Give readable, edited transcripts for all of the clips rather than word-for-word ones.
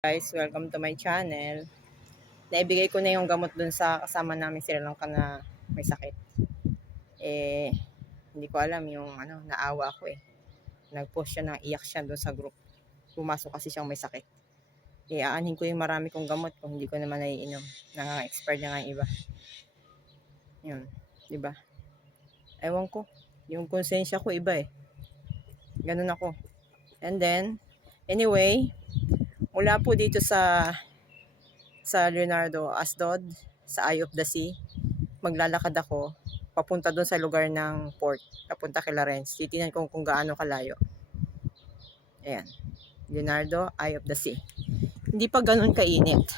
Guys, welcome to my channel. Naibigay ko na yung gamot dun sa kasama namin Sri Lanka na may sakit. Hindi ko alam yung naawa ako eh. Nag-post siya na iyak siya dun sa group. Pumasok kasi siyang may sakit. Aanhin ko yung marami kong gamot kung hindi ko naman naiinom. Naka-expire na nga yung iba. Yun, di ba? Ewan ko. Yung konsensya ko iba eh. Ganun ako. And then, anyway, mula po dito sa Leonardo Asdod, sa Eye of the Sea, maglalakad ako papunta doon sa lugar ng port, papunta kay Lawrence. Titingnan ko kung gaano kalayo. Ayan, Leonardo, Eye of the Sea. Hindi pa ganun kainit.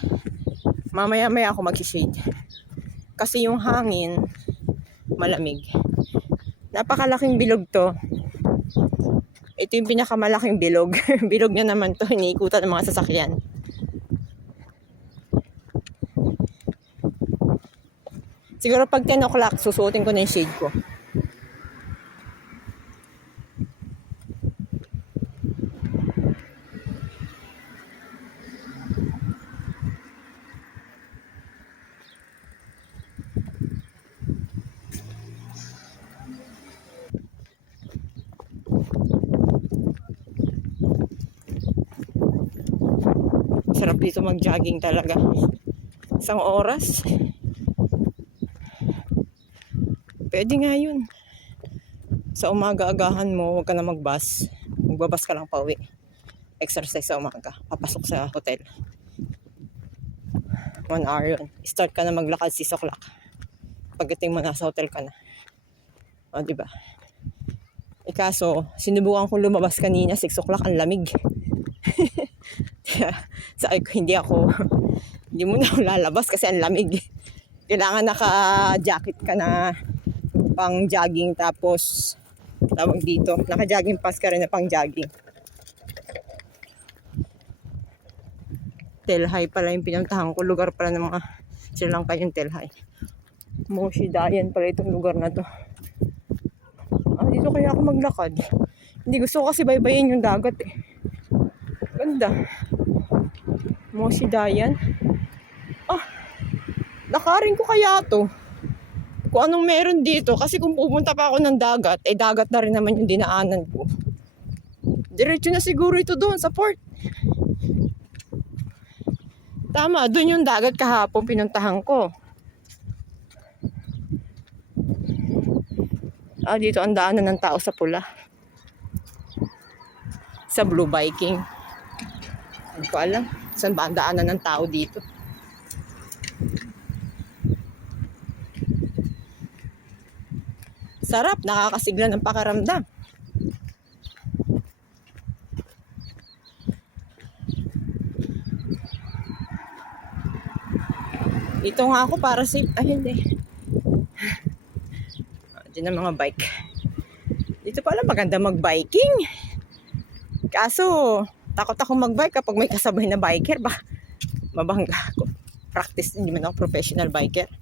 Mamaya-maya ako mag-shade. Kasi yung hangin, malamig. Napakalaking bilog to. Ito yung pinakamalaking bilog. Bilog na naman to, iniikutan ng mga sasakyan. Siguro pag 10 o'clock, susuotin ko na yung shade ko. Sarap dito mag-jogging talaga. Isang oras. Pwede nga yun. Sa umaga-agahan mo, huwag ka na mag-bus. Magbabas ka lang pauwi. Exercise sa umaga. Papasok sa hotel. 1 hour yun. Start ka na maglakad 6 o'clock. Pagdating mo na sa hotel ka na. O, diba? Kaso, sinubukan kong lumabas kanina 6 o'clock. Ang lamig. Sabi ko, hindi mo na ako lalabas kasi ang lamig. Kailangan naka-jacket ka na pang jogging, tapos tawag dito, naka-jogging pass ka rin na pang jogging. Telhai pala yung pinuntahan ko, lugar pala ng mga Sri Lanka yung Telhai. Moshi Dayan pala itong lugar na to. Dito kaya ako maglakad. Hindi gusto ko kasi baybayin yung dagat eh. Ganda. Moshi Dayan. Lakarin ko kaya to. Kung anong meron dito. Kasi kung pupunta pa ako ng dagat, dagat na rin naman yung dinaanan ko. Diretso na siguro ito doon sa port. Tama, doon yung dagat kahapon pinuntahan ko. Dito ang daanan ng tao sa pula. Sa Blue Viking. Hindi ko alam. Saan ba ang daanan ng tao dito? Sarap, nakakasigla ng pakaramdam. Dito nga ako para safe. Hindi. Diyan ang mga bike. Dito pala maganda mag-biking. Kaso, takot ako mag-bike kapag may kasabay na biker. Mabangga ako. Practice, hindi man ako professional biker.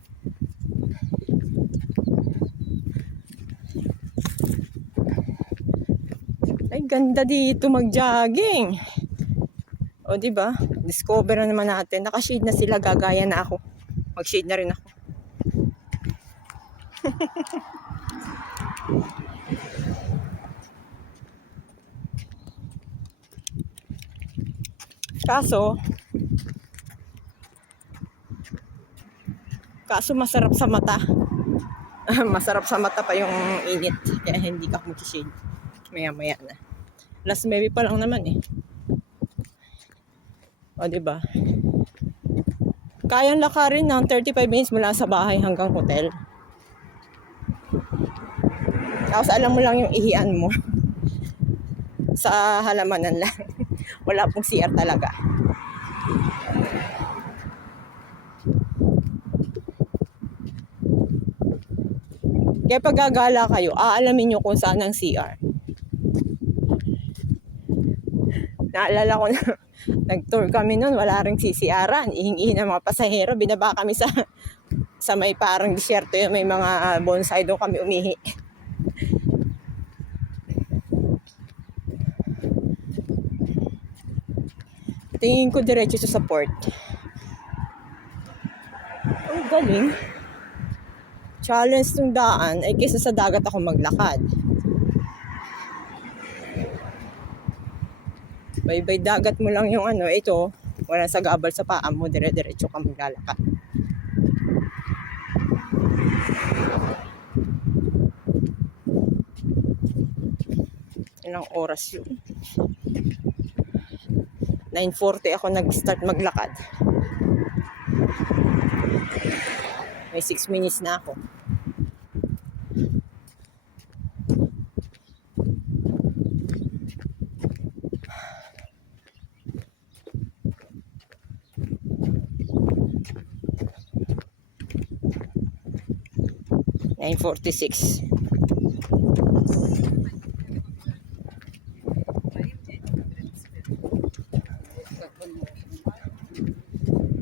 Ay, ganda dito mag-jogging. O, diba? Discover na naman natin. Naka-shade na sila, gagaya na ako. Mag-shade na rin ako. Kaso masarap sa mata. Masarap sa mata pa yung init. Kaya hindi ka mag-shade. Maya-maya na. Last maybe pa lang naman eh. O, diba? Kayang lakarin ng 35 minutes mula sa bahay hanggang hotel. Tapos alam mo lang yung ihian mo. Sa halamanan lang. Wala pong CR talaga. Kaya pag gagala kayo, aalamin nyo kung saan ang CR. Naalala ko na, nag-tour kami nun, wala ring CCR-an. Ihing-ihin ng mga pasahero, binaba kami sa may parang disyerto yun, may mga bonsai doon kami umihi. Tingin ko diretso sa port. Ang galing. Challenge ng daan ay kaysa sa dagat ako maglakad. Baybay dagat mo lang yung ito, wala sa gabal sa paa mo, dire-diretso ka maglalakad. Ilang oras yun? 9:40 ako nag-start maglakad. May 6 minutes na ako. (9:46)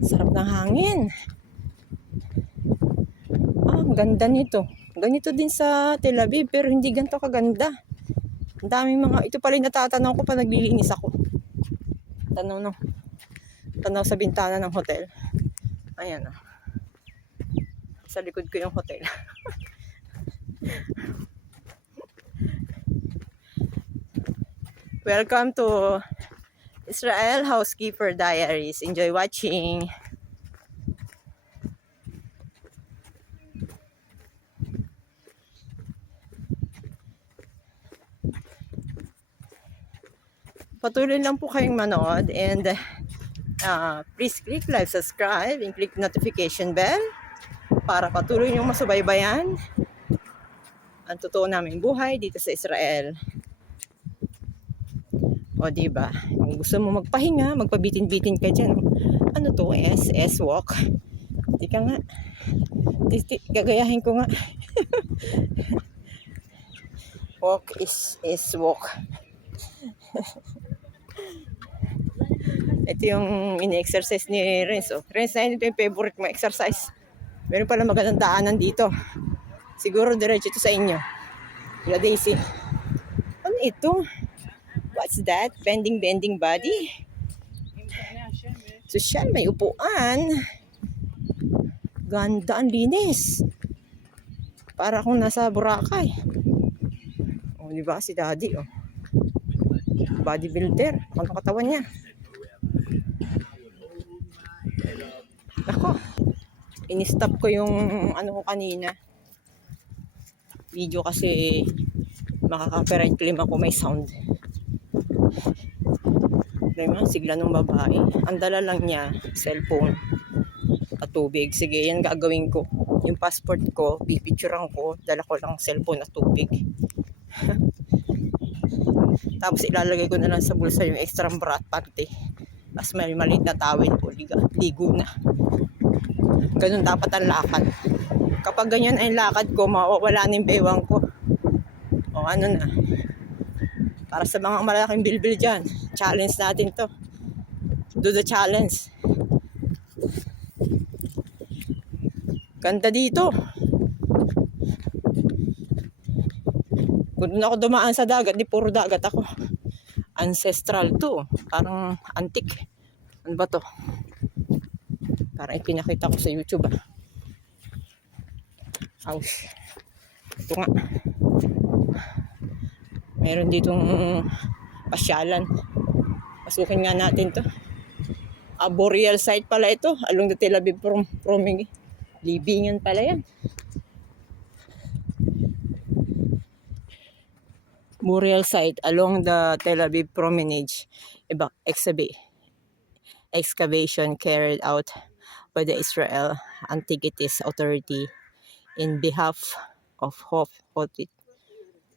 Sarap ng hangin. Ang ganda nito. Ganito din sa Tel Aviv pero hindi ganito kaganda. Ang daming mga, ito pala yung natatanaw ko pa naglilinis ako. Tanaw sa bintana ng hotel. Ayan o. Sa likod ko yung hotel. Welcome to Israel Housekeeper Diaries. Enjoy watching. Patuloy lang po kayong manood and please click like, subscribe, and click notification bell para patuloy niyong masubaybayan ang totoo naming buhay dito sa Israel. O diba, kung gusto mo magpahinga, magpabitin-bitin ka dyan. Ano to? SS walk. Di ka nga. Gagayahin ko nga. Walk is walk. Ito yung ini-exercise ni Renzo. Renzo, ito yung favorite mo exercise. Meron pala magandang daanan dito. Siguro diretso ito sa inyo. La Daisy. Ano ito? What's that? Bending body? Sosyal, may upuan. Ganda, ang linis. Para akong nasa Boracay. O, diba si Daddy, oh. Bodybuilder. Ano katawan niya? Ako, in-stop ko yung ko kanina. Video kasi makaka-copyright claim ako, may sound. Diba? Sigla ng babae. Ang dala lang niya, cellphone at tubig. Sige, yan gagawin ko. Yung passport ko, pipicturean ko, dala ko lang cellphone at tubig. Tapos ilalagay ko na lang sa bulsa yung extra bra at panty. Tapos may maliit na towel ko, ligo na. Ganun dapat ang lakad. Kapag ganyan ay lakad ko, mawawala na yung bewang ko. O ano na. Para sa mga malaking bilbil dyan, challenge natin to. Do the challenge. Ganda dito. Kung doon ako dumaan sa dagat, di puro dagat ako. Ancestral to. Parang antique. Ano ba to? Parang ipinakita ko sa YouTube. Ouch. Ito nga. Meron ditong pasyalan. Pasukin nga natin to. Boreal site pala ito. Along the Tel Aviv promenade. Libingan pala yan. Boreal site along the Tel Aviv promenade. Excavation carried out by the Israel Antiquities Authority in behalf of HOFOTIT.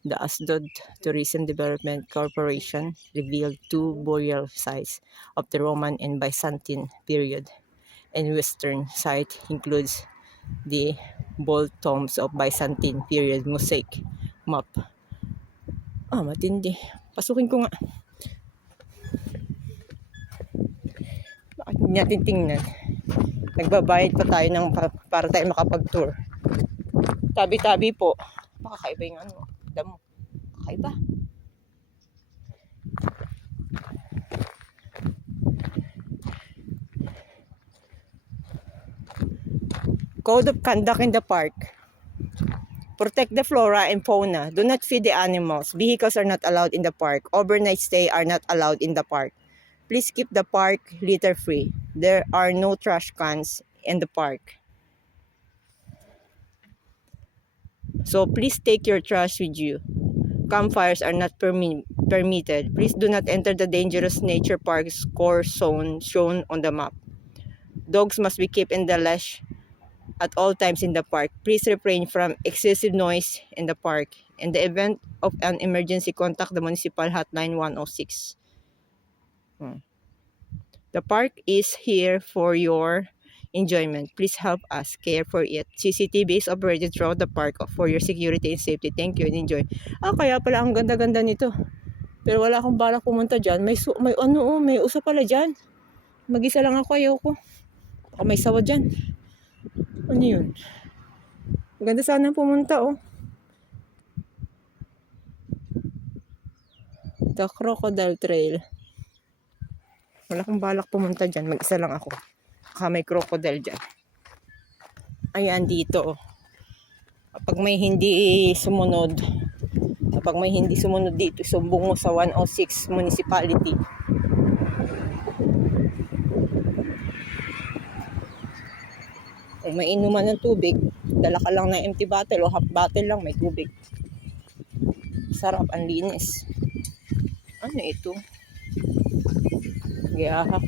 The Asdod Tourism Development Corporation revealed 2 burial sites of the Roman and Byzantine period, and western site includes the Bold Tombs of Byzantine period mosaic map. Matindi. Pasukin ko nga. Bakit hindi natin tingnan? Nagbabayad pa tayo para tayo makapag-tour. Tabi-tabi po. Makakaiba yung damo. Kakaiba. Code of conduct in the park. Protect the flora and fauna. Do not feed the animals. Vehicles are not allowed in the park. Overnight stay are not allowed in the park. Please keep the park litter free. There are no trash cans in the park. So please take your trash with you. Campfires are not permitted. Please do not enter the dangerous nature park's core zone shown on the map. Dogs must be kept in the leash at all times in the park. Please refrain from excessive noise in the park. In the event of an emergency, contact the municipal hotline 106. The park is here for your enjoyment. Please help us care for it. CCTV is operated throughout the park for your security and safety. Thank you and enjoy. Kaya pala ang ganda-ganda nito. Pero wala akong balak pumunta dyan. May usa pala dyan. Mag-isa lang ako, ayoko. Baka may sawa dyan. Ano yun? Maganda sana pumunta, oh. The Crocodile Trail. Wala akong balak pumunta dyan. Mag-isa lang ako. Baka may crocodile dyan. Ayan, dito, oh. Kapag may hindi sumunod dito, sumbong mo sa 106 municipality. Kung may inuman ng tubig, dala ka lang ng empty bottle o half bottle lang, may tubig. Sarap, ang linis. Ano ito? Gayahak.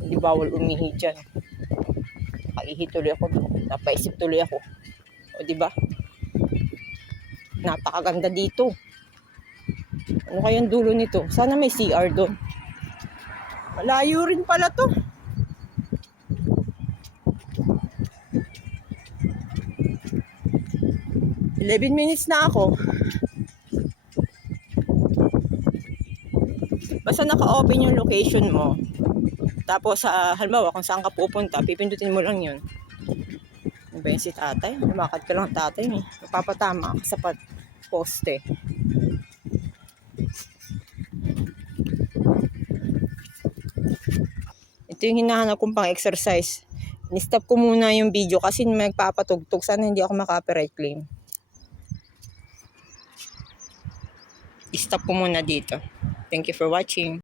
Hindi bawal umihi dyan. Nakaihi tuloy ako. Napaisip tuloy ako. O diba? Napakaganda dito. Ano kayang dulo nito? Sana may CR doon. Malayo rin pala to. $11 minutes na ako. Basta naka-open yung location mo. Tapos, halimbawa, kung saan ka pupunta, pipindutin mo lang yun. Ano ba yun si tatay? Lumakad ka lang tatay. Mapapatama ka sa poste. Ito yung hinahanap kong pang-exercise. Ni-stop ko muna yung video kasi magpapatugtog. Sana hindi ako maka-copyright claim. I-stop ko muna dito. Thank you for watching.